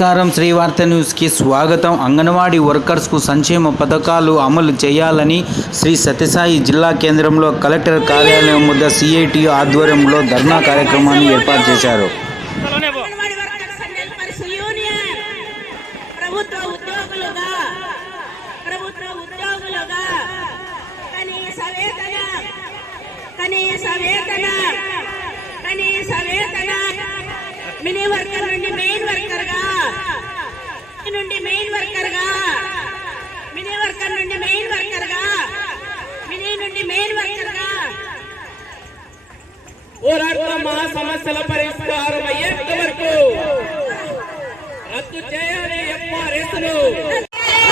నమస్కారం శ్రీవార్త న్యూస్కి స్వాగతం. అంగన్వాడీ వర్కర్స్కు సంక్షేమ పథకాలు అమలు చేయాలని శ్రీ సత్యసాయి జిల్లా కేంద్రంలో కలెక్టర్ కార్యాలయం వద్ద సిఐటి ఆధ్వర్యంలో ధర్నా కార్యక్రమాన్ని ఏర్పాటు చేశారు anganwadi workers and helpers union ప్రభుత్వ ఉద్యోగులుగా ప్రభుత్వ ఉద్యోగులుగా కనీస వేతన కనీస వేతన కనీస వేతన మినీ వర్కర్ నుండి మెయిన్ వర్కర్గా నుండి మెయిన్ వర్కర్గా. మినీ వర్కర్ నుండి మెయిన్ వర్కర్గా. మినీ నుండి మెయిన్ వర్కర్గా. పోరాటం మా సమస్యల పరిష్కారం అయ్యేంత వరకు రద్దు చేయాలి ఎఫ్ఆర్ఎస్ను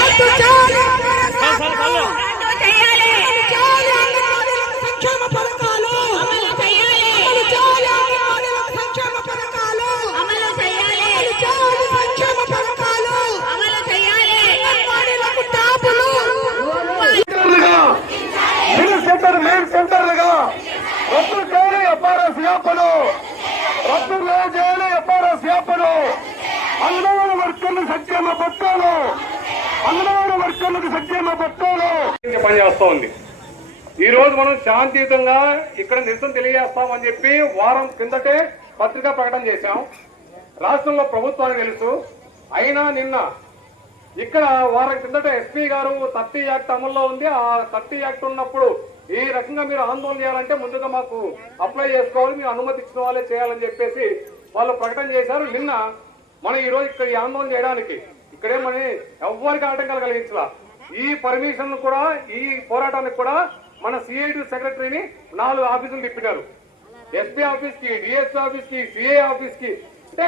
రద్దు చేయాలి రద్దు చేయాలి చేపలు యాప్ను వర్కర్లు సంక్షేమ పట్టాలు అంగనవాడి వర్కర్లకు సంక్షేమ పట్టాలు పనిచేస్తా ఉంది. ఈ రోజు మనం శాంతియుతంగా ఇక్కడ నిరసన తెలియజేస్తామని చెప్పి వారం కిందటే పత్రికా ప్రకటన చేశాం. రాష్ట్రంలో ప్రభుత్వానికి తెలుసు. అయినా నిన్న ఇక్కడ వారం కిందట ఎస్పీ గారు థర్టీ యాక్ట్ అమల్లో ఉంది. ఆ థర్టీ యాక్ట్ ఉన్నప్పుడు ఈ రకంగా మీరు ఆందోళన చేయాలంటే ముందుగా మాకు అప్లై చేసుకోవాలి. మీరు అనుమతి ఇచ్చిన వాళ్ళే చేయాలని చెప్పేసి వాళ్ళు ప్రకటన చేశారు నిన్న మనం ఈ రోజు ఇక్కడ ఈ ఆందోళన చేయడానికి. ఇక్కడే మనం ఎవ్వరికి ఆటంకాలు కలిగించాల. ఈ పర్మిషన్ కూడా ఈ పోరాటానికి కూడా మన సిఐటి సెక్రటరీని నాలుగు ఆఫీసులు తిప్పినారు. ఎస్పీ ఆఫీస్కి డిఎస్పీ ఆఫీస్కి సిఐ ఆఫీస్కి అంటే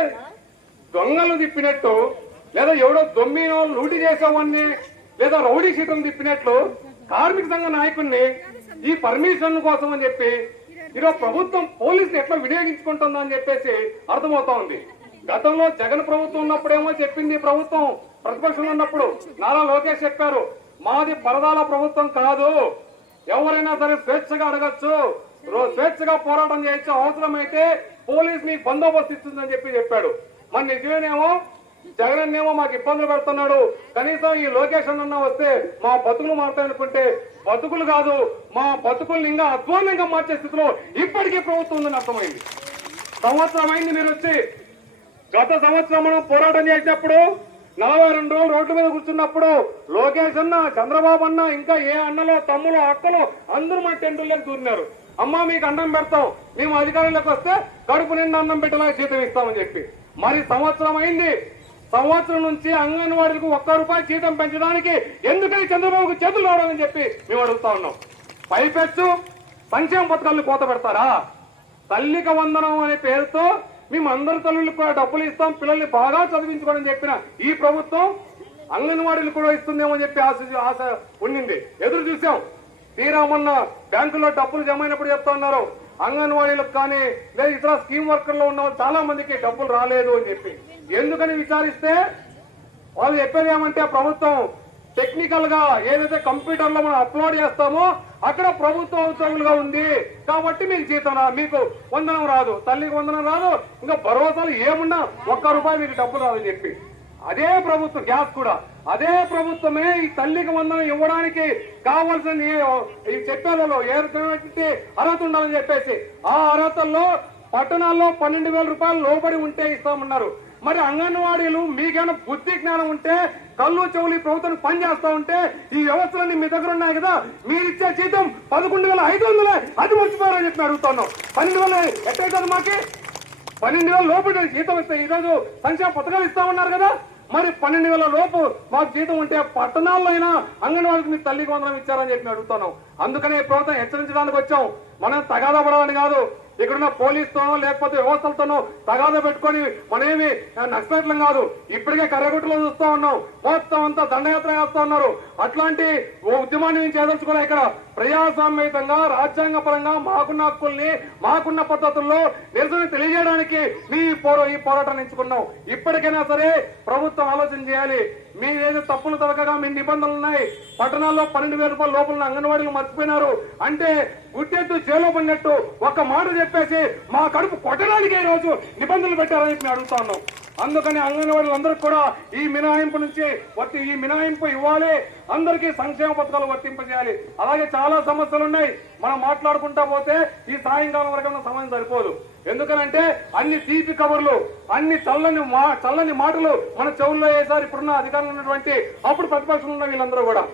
దొంగలు తిప్పినట్టు లేదా ఎవడో దొమ్మి లూటి చేసామని లేదా రౌడీ సీతం తిప్పినట్లు కార్మిక సంఘ నాయకుడిని ఈ పర్మిషన్ కోసం అని చెప్పి ఈరోజు ప్రభుత్వం పోలీసులు ఎట్లా వినియోగించుకుంటుందని అని చెప్పేసి అర్థమవుతా ఉంది. గతంలో జగన్ ప్రభుత్వం ఉన్నప్పుడేమో చెప్పింది ప్రభుత్వం ప్రతిపక్షంలో ఉన్నప్పుడు నారా లోకేష్ చెప్పారు మాది పరదాల ప్రభుత్వం కాదు ఎవరైనా సరే స్వేచ్ఛగా అడగచ్చు స్వేచ్ఛగా పోరాటం చేయొచ్చు అవసరమైతే పోలీస్ మీకు బందోబస్తు ఇస్తుందని చెప్పి చెప్పాడు. మరి నిజమేనేమో జగన్ ఏమో మాకు ఇబ్బందులు పెడుతున్నాడు. కనీసం ఈ లొకేషన్ అన్న వస్తే మా బతుకులు మారుతాయనుకుంటే బతుకులు కాదు మా బతుకుల్ని ఇంకా అధ్వానంగా మార్చే స్థితిలో ఇప్పటికీ ప్రభుత్వం ఉందని అర్థమైంది. సంవత్సరం అయింది మీరు వచ్చి. గత సంవత్సరం మనం పోరాటం చేసినప్పుడు నలభై రెండు రోజులు రోడ్ల మీద కూర్చున్నప్పుడు లోకేష్ అన్న చంద్రబాబు అన్న ఇంకా ఏ అన్నలో తమ్ములు అక్కలు అందరూ మా టెంటుల్లోకి దూరినారు. అమ్మ మీకు అన్నం పెడతాం. మేము అధికారంలోకి వస్తే కడుపు నిండా అన్నం పెట్టేలా జీతం ఇస్తామని చెప్పి. మరి సంవత్సరం అయింది. సంవత్సరం నుంచి అంగన్వాడీలకు ఒక్క రూపాయి జీతం పెంచడానికి ఎందుకని చంద్రబాబుకు చేతులు రావడం చెప్పి మేము అడుగుతా ఉన్నాం. పైపెచ్చు సంక్షేమ పథకాలను కోత పెడతారా? తల్లిక వందనం అనే పేరుతో మేము అందరి తల్లులకు కూడా డబ్బులు ఇస్తాం పిల్లల్ని బాగా చదివించుకోవడం చెప్పిన ఈ ప్రభుత్వం అంగన్వాడీలు కూడా ఇస్తుందేమో అని చెప్పి ఆశ ఆశ ఉండింది. ఎదురు చూసాం. తీరా మొన్న బ్యాంకులో డబ్బులు జమ అయినప్పుడు చెప్తా ఉన్నారు అంగన్వాడీలకు కానీ లేదా ఇతర స్కీమ్ వర్కర్లో ఉన్న చాలా మందికి డబ్బులు రాలేదు అని చెప్పి. ఎందుకని విచారిస్తే వాళ్ళు చెప్పేది ఏమంటే ప్రభుత్వం టెక్నికల్గా ఏదైతే కంప్యూటర్లో మనం అప్లోడ్ చేస్తామో అక్కడ ప్రభుత్వ ఉద్యోగులుగా ఉంది. కాబట్టి మీకు జీతం మీకు వందనం రాదు. తల్లికి వందనం రాదు ఇంకా భరోసాలు ఏమున్నా ఒక్క రూపాయి మీకు డబ్బు రాదని చెప్పి. అదే ప్రభుత్వం గ్యాస్ కూడా. అదే ప్రభుత్వమే ఈ తల్లికి వందనం ఇవ్వడానికి కావాల్సిన చెప్పేదలో ఈ చెప్పేలలో అర్హత ఉండాలని చెప్పేసి ఆ అర్హతల్లో పట్టణాల్లో పన్నెండు వేల రూపాయలు లోబడి ఉంటే ఇస్తామన్నారు. మరి అంగన్వాడీలు మీకేమైనా బుద్ధి జ్ఞానం ఉంటే కళ్ళు చెవులు ఈ ప్రభుత్వం పనిచేస్తా ఉంటే ఈ వ్యవస్థలన్నీ మీ దగ్గర ఉన్నాయి కదా మీరిచ్చే జీతం పదకొండు వేల ఐదు వందలే. అది మర్చిపోయారని చెప్పి అడుగుతున్నాం పన్నెండు వేల ఎట్టయితుంది మాకి? పన్నెండు వేల లోపు జీతం ఇస్తే ఈ సంక్షేమ పథకాలు ఇస్తామన్నారు కదా. మరి పన్నెండు వేల లోపు మాకు జీతం ఉంటే పట్టణాల్లో అయినా అంగన్వాడికి మీరు తల్లికి వందనం ఇచ్చారని చెప్పి అడుగుతున్నాం అందుకనే ఈ ప్రభుత్వం హెచ్చరించడానికి వచ్చాం. మనం తగాదా పడాలని కాదు. ఇక్కడున్న పోలీసుతోనో లేకపోతే వ్యవస్థలతోనో తగాద పెట్టుకొని మనమేమి నక్సలైట్లం కాదు. ఇప్పటికే కర్రగుట్టలో చూస్తూ ఉన్నాం. మొత్తం అంతా దండయాత్ర చేస్తా ఉన్నారు. అట్లాంటి ఓ ఉద్యమాన్ని మేము చేయదలుచుకోలే ఇక్కడ. ప్రజాస్వామ్యతంగా రాజ్యాంగ పరంగా మాకున్న హక్కుల్ని మాకున్న పద్ధతుల్లో నిరసన తెలియజేయడానికి మీ పోరా ఈ పోరాటాన్ని ఎంచుకున్నాం ఇప్పటికైనా సరే ప్రభుత్వం ఆలోచన చేయాలి. మీరేదో తప్పులు తొలగగా మీ నిబంధనలు ఉన్నాయి. పట్టణాల్లో పన్నెండు వేల రూపాయల లోపల అంగన్వాడీలు మర్చిపోయినారు. అంటే గుట్టెత్తు చేలో పడినట్టు ఒక మాట చెప్పేసి మా కడుపు కొట్టడానికి ఈ రోజు నిబంధనలు పెట్టారని చెప్పి అడుగుతాను అడుగుతా ఉన్నాం. అందుకని అంగన్వాడీలు అందరికి కూడా ఈ మినహాయింపు నుంచి వర్తి ఈ మినహాయింపు ఇవ్వాలి. అందరికీ సంక్షేమ పథకాలు వర్తింపజేయాలి. అలాగే చాలా సమస్యలు ఉన్నాయి. మనం మాట్లాడుకుంటా పోతే ఈ సాయంకాలం వరకు సమయం సరిపోదు. ఎందుకనంటే అన్ని తీపి కబుర్లు అన్ని చల్లని మా చల్లని మాటలు మన చెవుల్లో వేసారు ఇప్పుడున్న అధికారులు ఉన్నటువంటి అప్పుడు ప్రతిపక్షంలో ఉన్న వీళ్ళందరూ కూడా.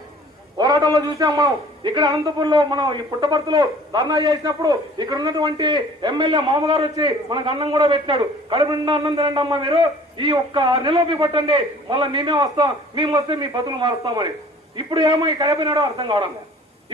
పోరాటంలో చూసాం మనం. ఇక్కడ అనంతపురంలో మనం ఈ పుట్టపర్తిలో ధర్నా చేసినప్పుడు ఇక్కడ ఉన్నటువంటి ఎమ్మెల్యే మామగారు వచ్చి మనకు అన్నం కూడా పెట్టినాడు. కడుపు నిండా అన్నం తినండి అమ్మా మీరు. ఈ ఒక్క నిలోపి పట్టండి మళ్ళీ మేమే వస్తాం. మేము వస్తే మీ బతులు మారుస్తామని. ఇప్పుడు ఏమో ఈ కలిపినాడో అర్థం కావడం.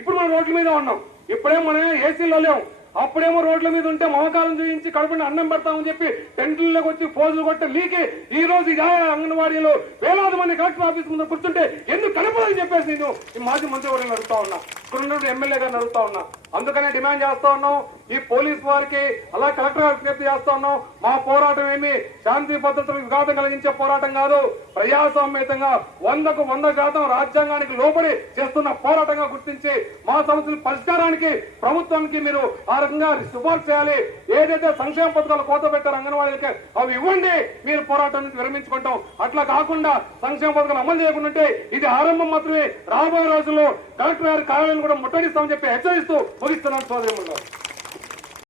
ఇప్పుడు మనం రోడ్ల మీద ఉన్నాం. ఇప్పుడేం మనం ఏసీలో లేవు అప్పుడేమో రోడ్ల మీద ఉంటే మమకారం చూపించి కడుపుని అన్నం పెడతామని చెప్పి టెంట్లలోకి వచ్చి పోజులు కొట్టి లీకి ఈ రోజు ఇదే అంగన్వాడీలో వేలాది మంది కలెక్టర్ ఆఫీస్ ముందు కూర్చుంటే ఎందుకు కనపడని చెప్పేసి నేను ఈ మాజీ మంత్రివర్యం అడుగుతా ఉన్నా. ఇక్కడ ఉన్నటువంటి ఎమ్మెల్యే గారిని అడుగుతా ఉన్నా. అందుకనే డిమాండ్ చేస్తా ఉన్నాం. ఈ పోలీస్ వారికి అలా కలెక్టర్ విజ్ఞప్తి చేస్తా ఉన్నాం. మా పోరాటం ఏమి? శాంతి భద్రతలకు విఘాతం కలిగించే పోరాటం కాదు. ప్రజాస్వామ్యతంగా వందకు వంద శాతం రాజ్యాంగానికి లోబడి చేస్తున్న పోరాటంగా గుర్తించి మా సమస్యల పరిష్కారానికి ప్రభుత్వానికి మీరు ఆ రకంగా సిఫార్సు చేయాలి. ఏదైతే సంక్షేమ పథకాలు కోత పెట్టారు అంగన్వాడీలకి అవి ఇవ్వండి. మీరు పోరాటం నుంచి విరమించుకుంటాం. అట్లా కాకుండా సంక్షేమ పథకాలు అమలు చేయకుండా ఇది ఆరంభం మాత్రమే. రాబోయే రోజుల్లో కలెక్టర్ గారి కార్యాలయం కూడా ముట్టడిస్తామని చెప్పి హెచ్చరిస్తూ ముగిస్తున్నాను సోదరి